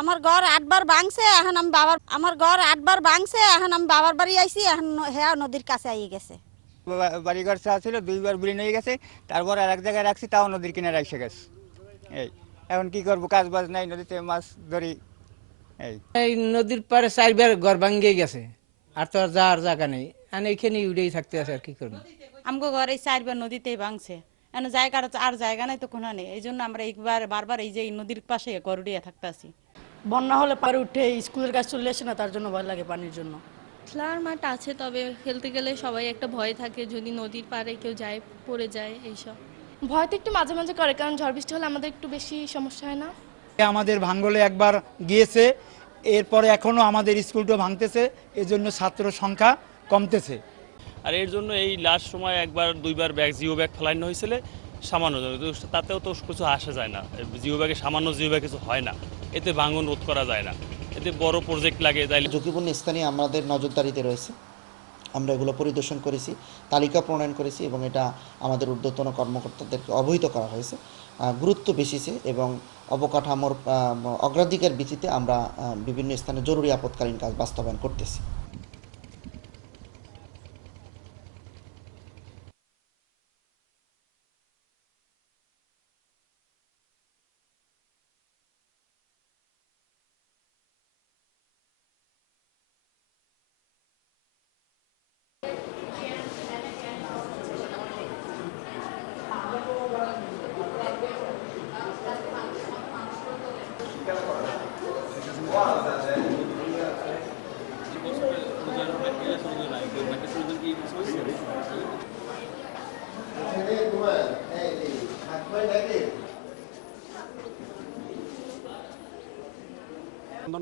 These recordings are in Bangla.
আমার ঘর আটবার ভাঙছে এখন আমি বাবার আমার ঘর আটবার ভাঙছে এখন আমি বাবার বাড়ি আইছি এখন হ্যাঁ নদীর কাছে আইয়ে গেছে। বাড়িঘর চা ছিল দুইবার বিলীন হয়ে গেছে তারপর আর এক জায়গায় রাখছি তাও নদীর কিনারে এসে গেছে। এই এখন কি করব কাজ বাজ নাই নদীতে মাছ ধরি এই। এই নদীর পারে চারবার ঘর ভাঙিয়ে গেছে আর তো আর যাওয়ার জায়গা নেই আর এইখানে উড়েই থাকতে আছে আর কি করব। আমগো ঘর এই চারবার নদীতেই ভাঙছে এখন জায়গার আর জায়গা নাই তো কোনো নেই এই জন্য আমরা একবার বারবার এই যে এই নদীর পাশে ঘর উড়িয়ে থাকতেছি বন্যা হলে পারে উঠে স্কুলের কাছে চলে আসে না তার জন্য ভয় লাগে পানির জন্য। খেলার মাঠ আছে তবে খেলতে গেলে সবাই একটা ভয় থাকে যদি নদীর পাড়ে কেউ যায় পড়ে যায় এইসব। ভয় তো একটু মাঝে মাঝে করে কারণ ঝড় বৃষ্টি হলে আমাদের একটু বেশি সমস্যা হয় না? আমাদের ভাঙ্গলে একবার গিয়েছে এরপরে এখনও আমাদের স্কুলটা ভাঙতেছে এজন্য ছাত্র সংখ্যা কমতেছে। আর এর জন্য এই লাস্ট সময় একবার দুইবার ব্যাগ জিও ব্যাগ ফেলানো হয়েছিল। সামান্য তাতেও তো কিছু আসা যায় না। জিও ব্যাগে সামান্য জিও ব্যাগ কিছু হয় না। এতে ভাঙন রোধ করা যায় না। এতে বড় প্রজেক্ট লাগে তাইলে ঝুঁকিপূর্ণ স্থানে আমাদের নজরদারিতে রয়েছে। আমরা এগুলো পরিদর্শন করেছি, তালিকা প্রণয়ন করেছি এবং এটা আমাদের ঊর্ধ্বতন কর্মকর্তাদেরকে অবহিত করা হয়েছে। গুরুত্ব বেশিছে এবং অবকাঠামোর অগ্রাধিকার ভিত্তিতে আমরা বিভিন্ন স্থানে জরুরি আপৎকালীন কাজ বাস্তবায়ন করতেছি।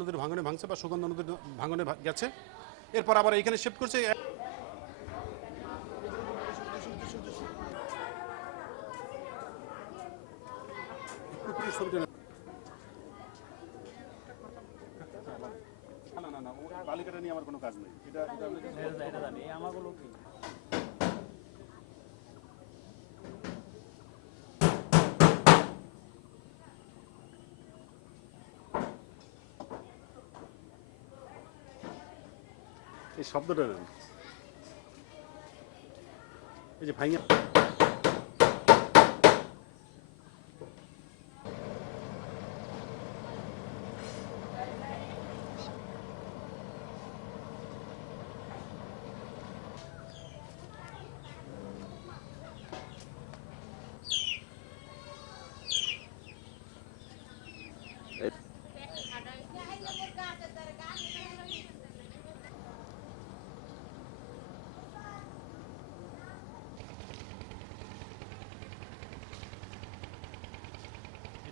নদীর ভাঙনে ভাঙছে বা সুগন্ধা নদীর ভাঙনে গেছে। এরপর আবার এখানে শিফট করছে। ছবিটা না। বালিকাটা নিয়ে আমার কোনো কাজ নেই এটা এটা এই শব্দটা এই যে ভাইয়া